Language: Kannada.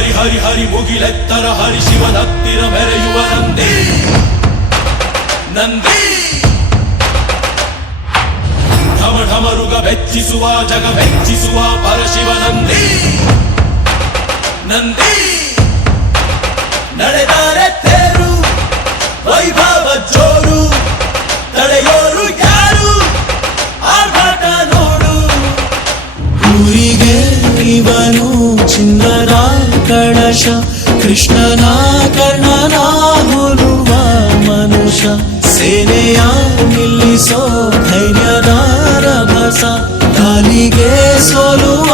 ಹರಿ ಹರಿ ಹರಿ ಮುಗಿಲೆತ್ತರ ಹರಿ ಶಿವನತ್ತಿರ ಮೆರೆಯುವ ನಂದಿ ನಂದಿ ಢಮ ಢಮರುಗ ಬೆಚ್ಚಿಸುವ ಜಗ ಬೆಚ್ಚಿಸುವ ಪರಶಿವ ನಂದಿ ನಂದಿ ನಡೆದರೆ ತೇರು ವೈಭವ ಜೋರು ತಡೆಯೋರು ಯಾರು ಆರ್ಭಟ ನೋಡು ಊರಿಗೆ ಇವನು ಚಿನ್ನದ ಕಳಶ ಕೃಷ್ಣನ ಕರ್ಣನ ಹೋಲುವ ಮನುಷ್ಯ ಸೇನೆಯ ನಿಲ್ಲಿಸೋ ಧೈರ್ಯದ ರಭಸ ಗಾಲಿಗೆ ಸೋಲುವ